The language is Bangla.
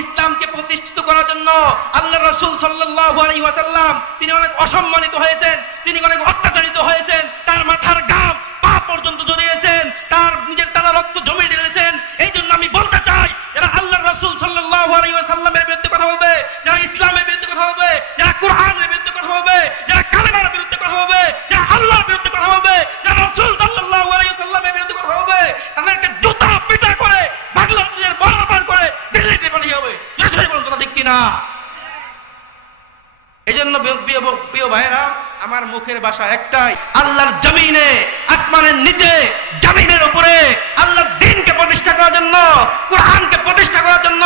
ইসলামকে প্রতিষ্ঠিত করার জন্য আল্লাহ রাসূল সাল্লাল্লাহু আলাইহি ওয়াসাল্লাম তিনি অনেক অসম্মানিত হয়েছেন, তিনি অনেক অত্যাচারিত হয়েছেন, তার মাথার ঘাম পা পর্যন্ত জড়িয়েছেন, তার নিজের টানা রক্ত জমে ঢেলেছেন। এই জন্য আমি বলতে চাই, যারা আল্লাহ রাসূল সাল্লাল্লাহু আলাইহি ওয়াসাল্লামের বিরুদ্ধে কথা বলবে, যারা ইসলামের বিরুদ্ধে কথা বলবে, যারা কোরআনের বিরুদ্ধে কথা বলবে, যারা কালেমার বিরুদ্ধে কথা বলবে, যারা আল্লাহর বিরুদ্ধে কথা বলবে, যারা রাসূল সাল্লাল্লাহু আলাইহি ওয়াসাল্লামের বিরুদ্ধে কথা বলবে, তাদেরকে জুতা পিটা করে বাংলাদেশের বর্বর করে দিল্লিতে পাঠিয়ে হবে। জয় বলুন কথা ঠিক কিনা? এই জন্য প্রিয় ভাইরা, আমার মুখের ভাষা একটাই, আল্লাহর জমিনে, আসমানের নিচে, জমিনের উপরে আল্লাহর দ্বীনকে প্রতিষ্ঠা করার জন্য, কোরআনকে প্রতিষ্ঠা করার জন্য